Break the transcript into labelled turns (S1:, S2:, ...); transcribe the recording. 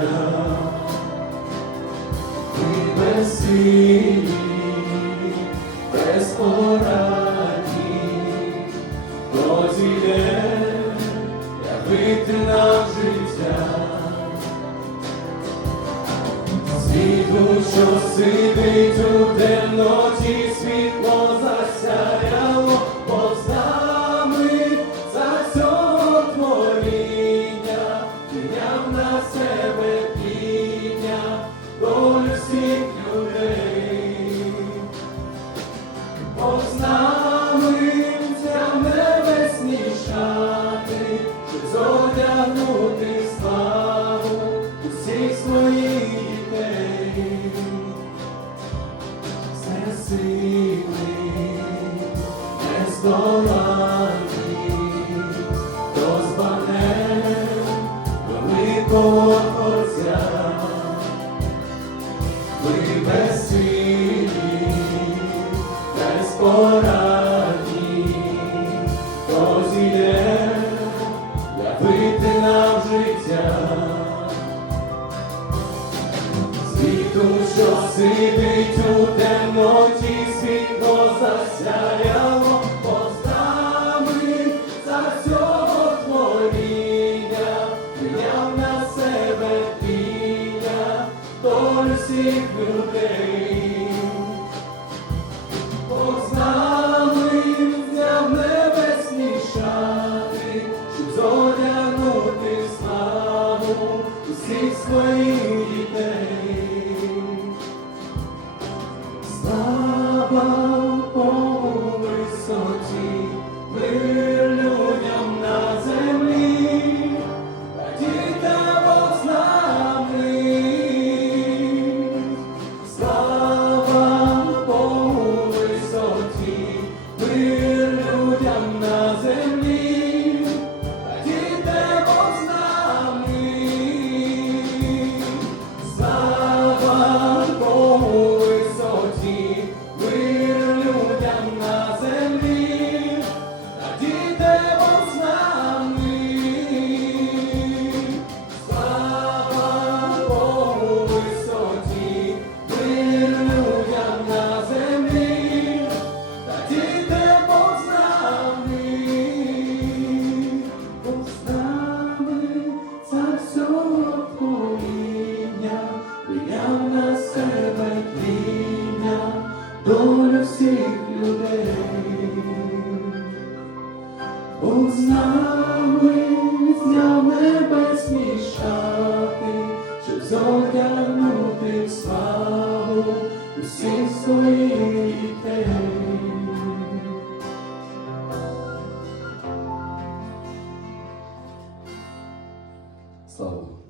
S1: великого Творця, безсилі, безпорадні, хто зійде, явити нам життя. Світло, що сидить у темноті, безсилі, безпорадні, хто зійде, явити нам життя. Світу, що сидить у темноті, всіх людей. Бо з нами славу усіх своїх дітей. Долю всіх людей. Бог з нами зняв небесні шати, щоб зодягнути в славу усіх своїх дітей. Слава Богу.